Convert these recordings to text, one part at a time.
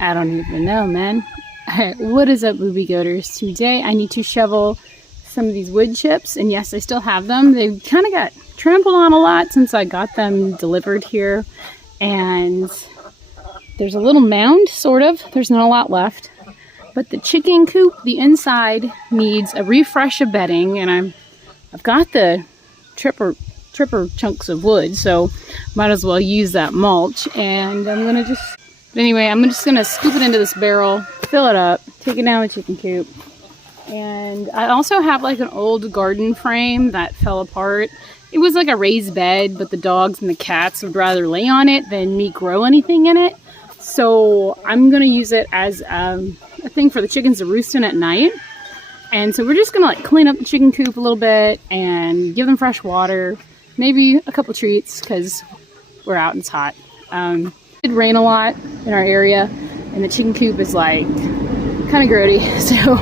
I don't even know, man. What is up, Boobie Goaters? Today I need to shovel some of these wood chips, and yes, I still have them. They've kind of got trampled on a lot since I got them delivered here, and there's a little mound, sort of. There's not a lot left, but the chicken coop, the inside, needs a refresh of bedding, and I've got the tripper chunks of wood, so might as well use that mulch. And I'm just gonna scoop it into this barrel, fill it up, take it down the chicken coop. And I also have like an old garden frame that fell apart. It was like a raised bed, but the dogs and the cats would rather lay on it than me grow anything in it. So I'm gonna use it as a thing for the chickens to roost in at night. And so we're just gonna like clean up the chicken coop a little bit and give them fresh water, maybe a couple treats because we're out and it's hot. It did rain a lot in our area, and the chicken coop is like kind of grody, so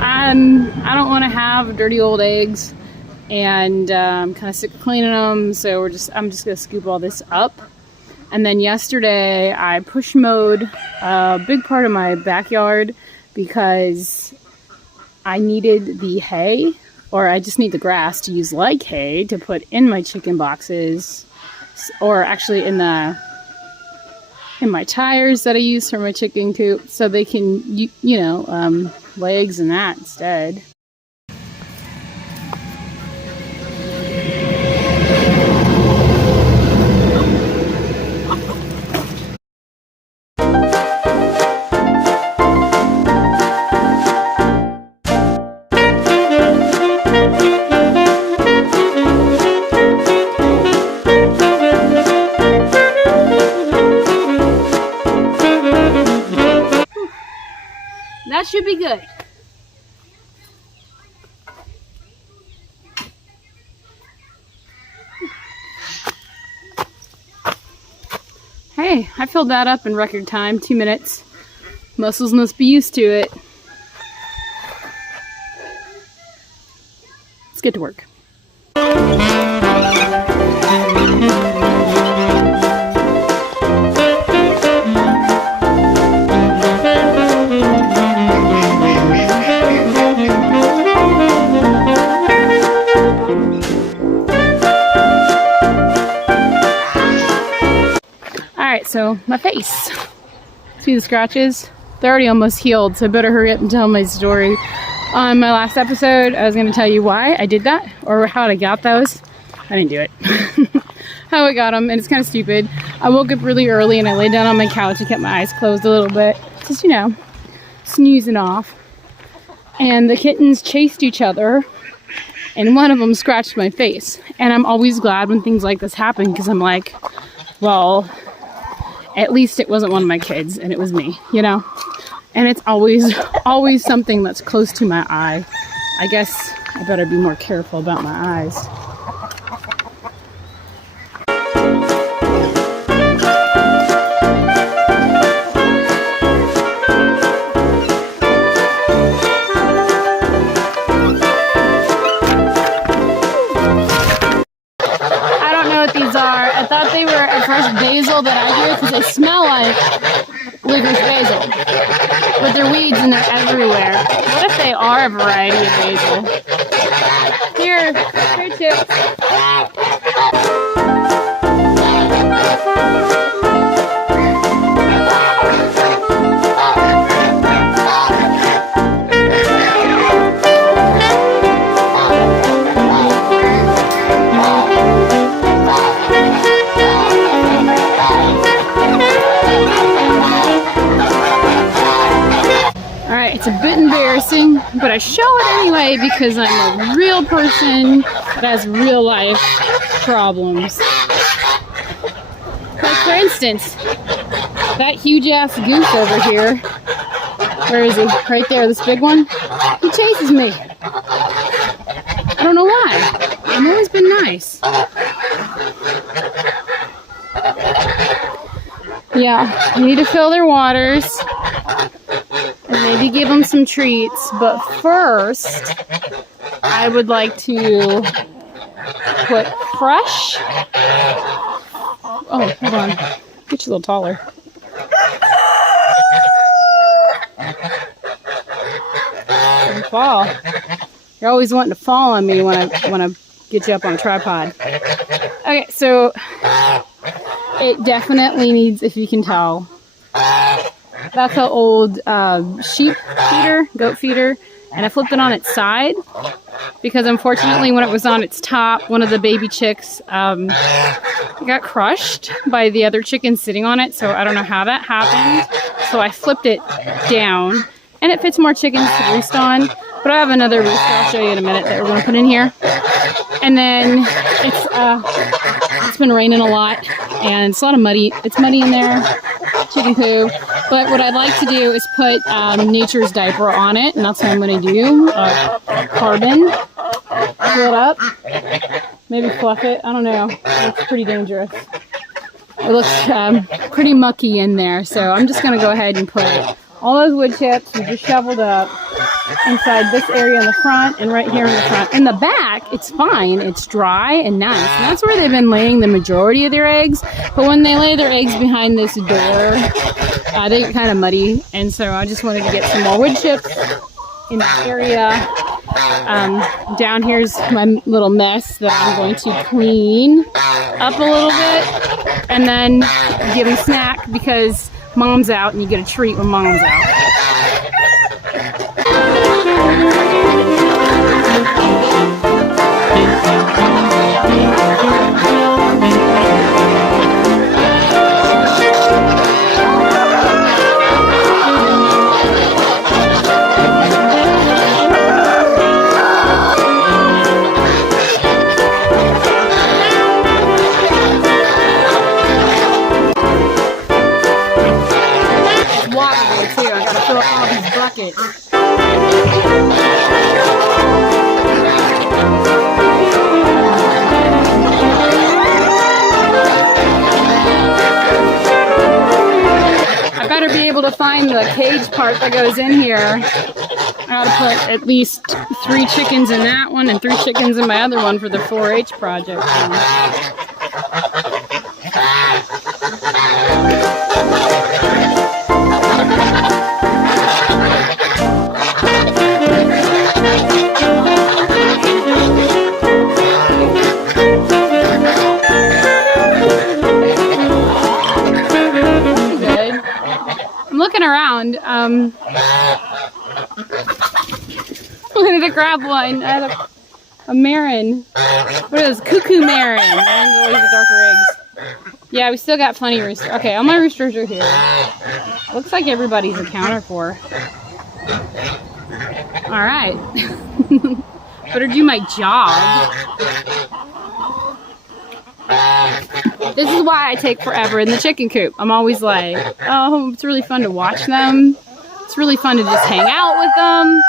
I don't want to have dirty old eggs, and I'm kind of sick of cleaning them. So I'm just gonna scoop all this up. And then yesterday I push mowed a big part of my backyard because I needed the hay, or I just need the grass to use like hay to put in my chicken boxes, or actually in my tires that I use for my chicken coop, so they can, lay eggs in that instead. That should be good. Hey, I filled that up in record time, 2 minutes. Muscles must be used to it. Let's get to work. So my face, see the scratches? They're already almost healed, so I better hurry up and tell my story. On my last episode, I was going to tell you why I did that, or how I got those. I didn't do it. How I got them, and it's kind of stupid. I woke up really early and I laid down on my couch and kept my eyes closed a little bit, just, snoozing off. And the kittens chased each other, and one of them scratched my face. And I'm always glad when things like this happen, because I'm like, well, at least it wasn't one of my kids and it was me, And it's always something that's close to my eye. I guess I better be more careful about my eyes. I don't know what these are. I thought they were at first basil that I do because they smell like licorice basil. But they're weeds and they're everywhere. What if they are a variety of basil? Here chips. It's a bit embarrassing, but I show it anyway because I'm a real person that has real life problems. Like, for instance, that huge ass goose over here. Where is he? Right there, this big one. He chases me. I don't know why. I've always been nice. Yeah, I need to fill their waters. Maybe give them some treats, but first I would like to put fresh. Oh, hold on. Get you a little taller. fall. You're always wanting to fall on me when I get you up on a tripod. Okay, so it definitely needs, if you can tell, that's an old sheep feeder, goat feeder, and I flipped it on its side because unfortunately when it was on its top, one of the baby chicks got crushed by the other chicken sitting on it, so I don't know how that happened. So I flipped it down, and it fits more chickens to roost on. But I have another rooster I'll show you in a minute that we're going to put in here. And then it's been raining a lot, and it's a lot of muddy. It's muddy in there, chicken poo. But what I'd like to do is put nature's diaper on it, and that's what I'm going to do. Carbon. Fill it up. Maybe fluff it. I don't know. It looks pretty dangerous. It looks pretty mucky in there, so I'm just going to go ahead and put all those wood chips we just shoveled up inside this area in the front and right here in the front. In the back, it's fine. It's dry and nice. And that's where they've been laying the majority of their eggs. But when they lay their eggs behind this door, they get kind of muddy. And so I just wanted to get some more wood chips in this area. Down here's my little mess that I'm going to clean up a little bit. And then give them a snack because Mom's out and you get a treat when Mom's out. I better be able to find the cage part that goes in here. I gotta put at least 3 chickens in that one and 3 chickens in my other one for the 4-H project. Around. I wanted to grab one. I had a Marin. What is this? Cuckoo Marin. Marins are always the darker eggs. Yeah, we still got plenty of roosters. Okay, all my roosters are here. Looks like everybody's accounted for. Alright. Better do my job. This is why I take forever in the chicken coop. I'm always like, oh, it's really fun to watch them. It's really fun to just hang out with them.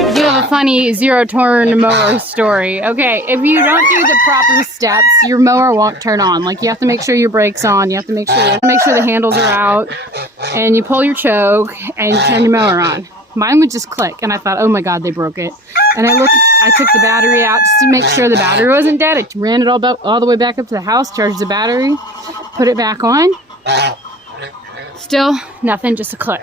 I do have a funny zero-turn mower story. Okay, if you don't do the proper steps, your mower won't turn on. Like, you have to make sure your brake's on. You have to make sure the handles are out. And you pull your choke and you turn your mower on. Mine would just click, and I thought, oh my god, they broke it. And I took the battery out just to make sure the battery wasn't dead. I ran it all the way back up to the house, charged the battery, put it back on. Still nothing, just a click.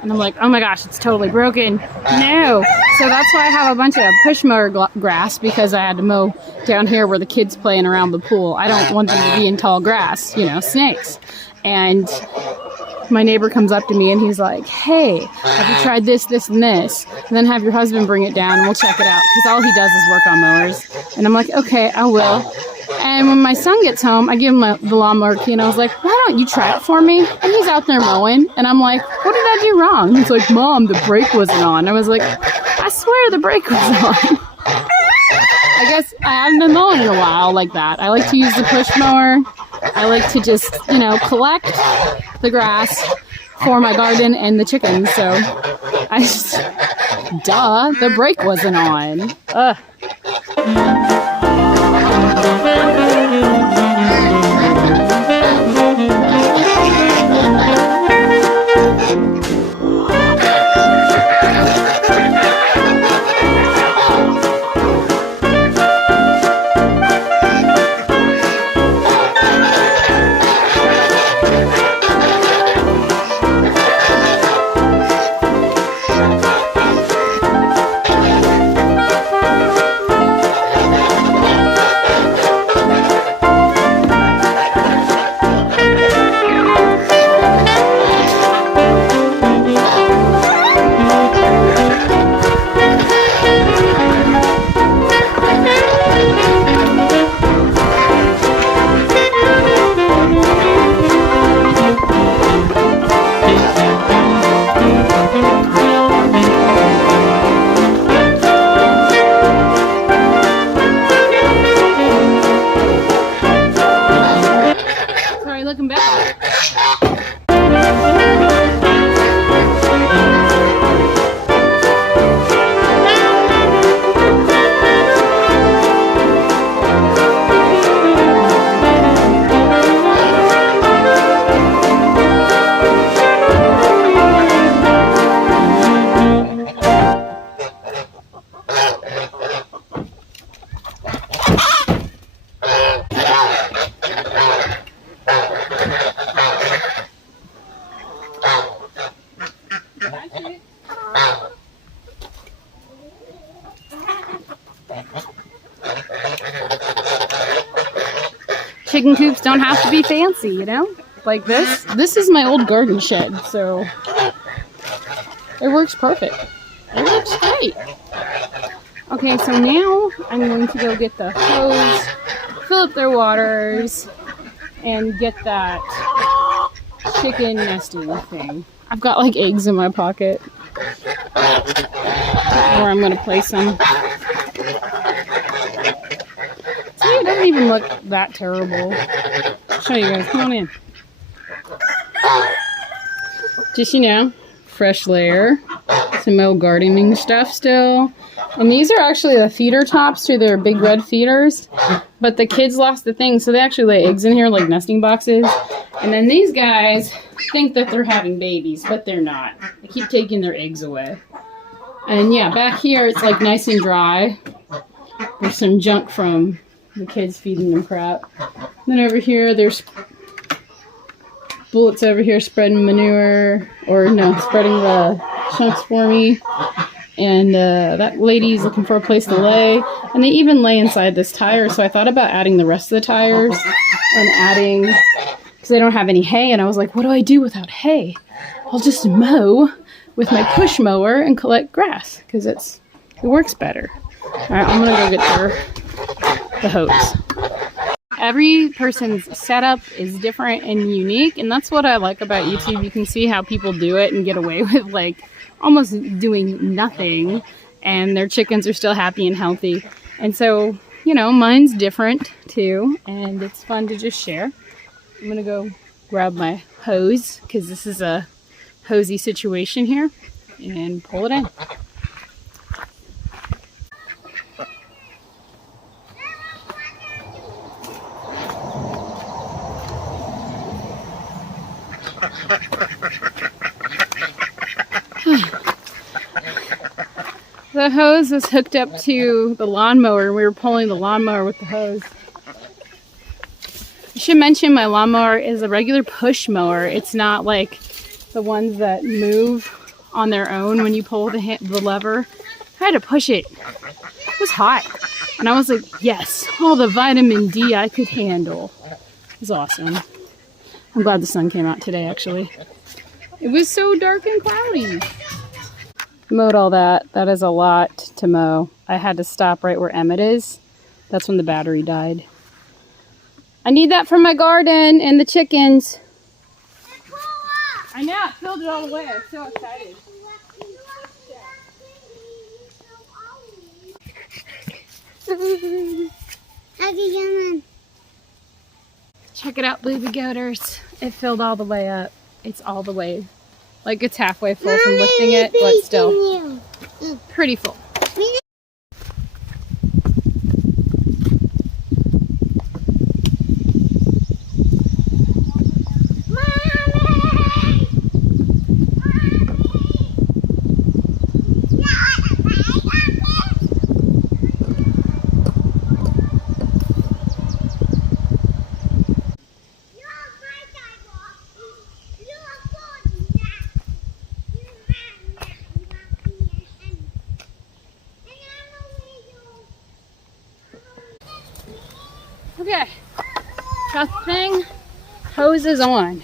And I'm like, oh my gosh, it's totally broken. No. So that's why I have a bunch of push mower grass, because I had to mow down here where the kids playing around the pool. I don't want them to be in tall grass, you know, snakes. And my neighbor comes up to me and he's like, hey, have you tried this, this, and this? And then have your husband bring it down and we'll check it out. Because all he does is work on mowers. And I'm like, okay, I will. And when my son gets home, I give him the lawnmower key and I was like, why don't you try it for me? And he's out there mowing. And I'm like, what did I do wrong? He's like, Mom, the brake wasn't on. I was like, I swear the brake was on. I guess I haven't been mowing in a while like that. I like to use the push mower. I like to just, you know, collect the grass for my garden and the chickens. So I just, duh, the brake wasn't on. Ugh. chicken coops don't have to be fancy, you know? Like this. This is my old garden shed, so it works perfect. It works great. Okay, so now I'm going to go get the hose, fill up their waters, and get that chicken nesting thing. I've got like eggs in my pocket where I'm going to place them. See, it doesn't even look that terrible. I'll show you guys. Come on in. Just, you know, fresh layer. Some old gardening stuff still. And these are actually the feeder tops to their big red feeders. But the kids lost the thing, so they actually lay eggs in here like nesting boxes. And then these guys think that they're having babies, but they're not. They keep taking their eggs away. And yeah, back here it's like nice and dry. There's some junk from the kids feeding them crap. Then over here there's bullets over here spreading manure, or no, spreading the chunks for me. And that lady's looking for a place to lay. And they even lay inside this tire, so I thought about adding the rest of the tires and adding, because they don't have any hay, and I was like, what do I do without hay? I'll just mow with my push mower and collect grass, because it works better. Alright, I'm gonna go get the hose. Every person's setup is different and unique, and that's what I like about YouTube. You can see how people do it and get away with like almost doing nothing, and their chickens are still happy and healthy. And so, you know, mine's different too, and it's fun to just share. I'm gonna go grab my hose, because this is a hosey situation here, and pull it in. The hose is hooked up to the lawnmower, and we were pulling the lawnmower with the hose. I should mention my lawnmower is a regular push mower. It's not like the ones that move on their own when you pull the lever. I had to push it. It was hot. And I was like, yes, all the vitamin D I could handle. It was awesome. I'm glad the sun came out today, actually. It was so dark and cloudy. Mowed all that. That is a lot to mow. I had to stop right where Emmett is. That's when the battery died. I need that for my garden and the chickens. I know, I filled it all the way. I'm so excited. Check it out, Boobie Goaters. It filled all the way up. It's all the way. Like it's halfway full from lifting it, but still pretty full. Okay, got the thing, hose is on.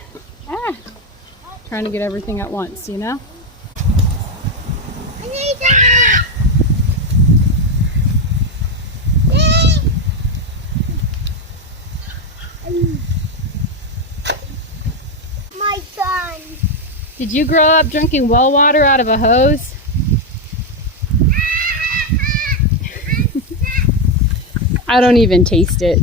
Trying to get everything at once, you know? My son. Did you grow up drinking well water out of a hose? I don't even taste it.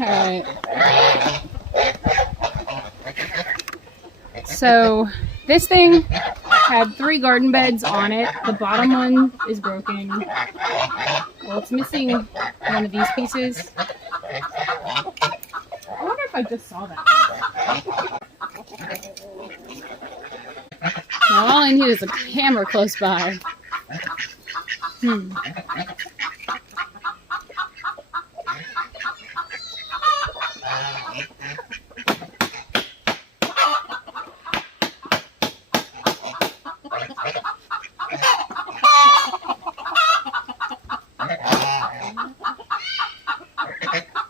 Alright. So this thing had 3 garden beds on it. The bottom one is broken. Well, it's missing one of these pieces. I wonder if I just saw that. Now all I need is a camera close by.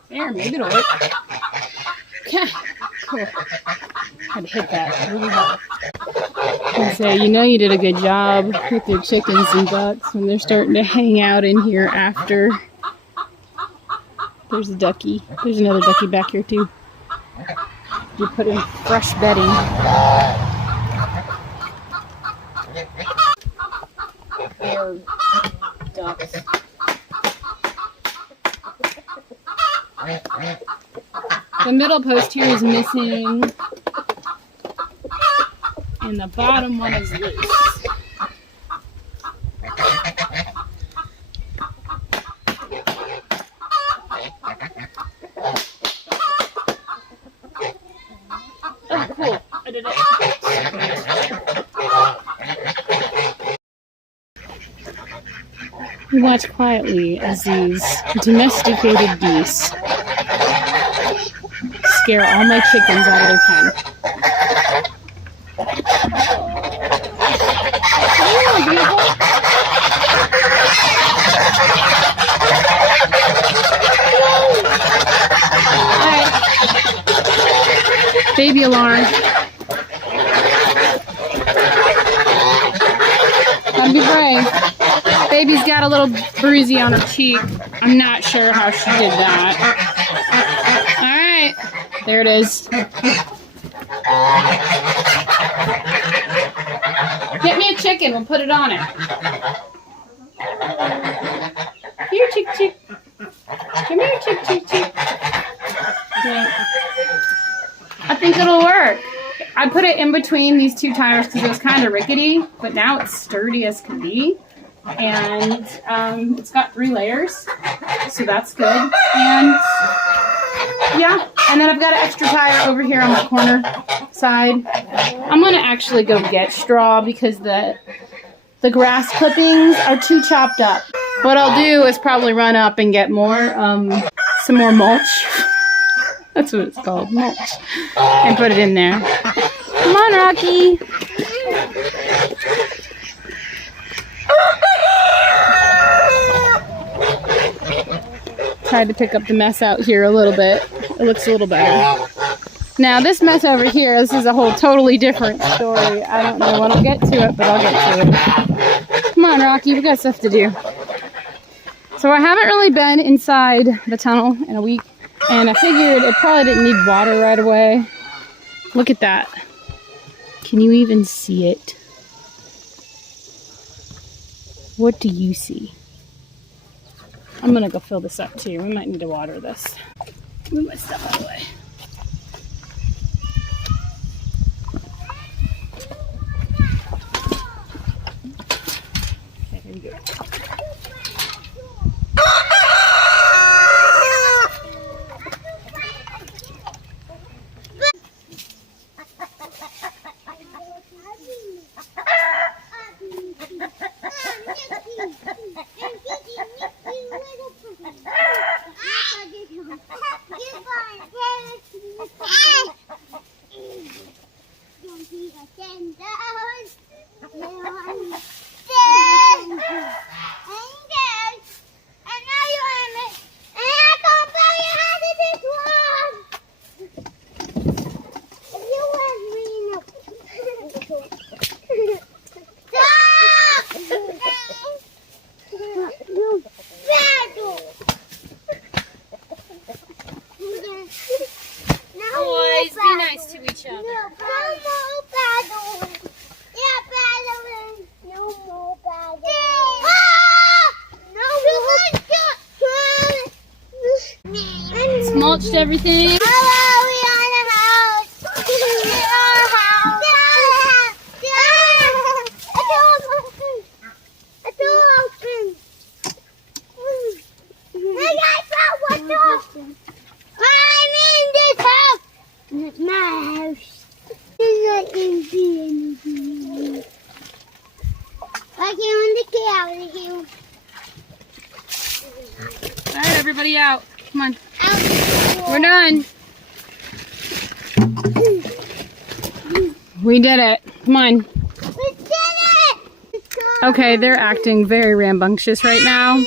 There, maybe it'll work. Okay, cool. Had to hit that really hard. I say, you know you did a good job with your chickens and ducks when they're starting to hang out in here after. There's a ducky. There's another ducky back here too. You put in fresh bedding. There ducks. The middle post here is missing, and the bottom one is loose. Oh, cool. I did it. We watch quietly as these domesticated geese scare all my chickens out of their pen. Oh, beautiful. Alright. Baby alarm. Don't be brave. Baby's got a little bruisey on her cheek. I'm not sure how she did that. Alright. There it is. Get me a chicken. We'll put it on it. Here, chick, chick. Come here, chick, chick, chick. Yeah. I think it'll work. I put it in between these 2 tires because it was kind of rickety, but now it's sturdy as can be. And it's got 3 layers, so that's good. And yeah, and then I've got an extra tire over here on the corner side. I'm gonna actually go get straw because the grass clippings are too chopped up. What I'll do is probably run up and get more, some more mulch. That's what it's called, mulch, and put it in there. Come on, Rocky. Tried to pick up the mess out here a little bit. It looks a little better. Now this mess over here, this is a whole totally different story. I don't know when I'll get to it, but I'll get to it. Come on, Rocky, we got stuff to do. So I haven't really been inside the tunnel in a week, and I figured it probably didn't need water right away. Look at that. Can you even see it? What do you see? I'm gonna go fill this up too. We might need to water this. Move my stuff out of the way. Okay, here we go. Boys, be nice to each other. It's mulched everything. everybody out. Come on. We're done. We did it. Come on. We did it! Okay, they're acting very rambunctious right now.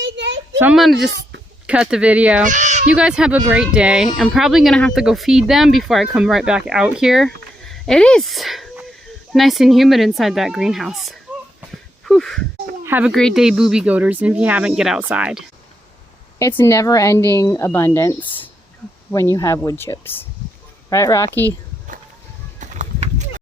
So I'm going to just cut the video. You guys have a great day. I'm probably going to have to go feed them before I come right back out here. It is nice and humid inside that greenhouse. Whew. Have a great day, Boobie Goaters, and if you haven't, get outside. It's never-ending abundance when you have wood chips. Right, Rocky?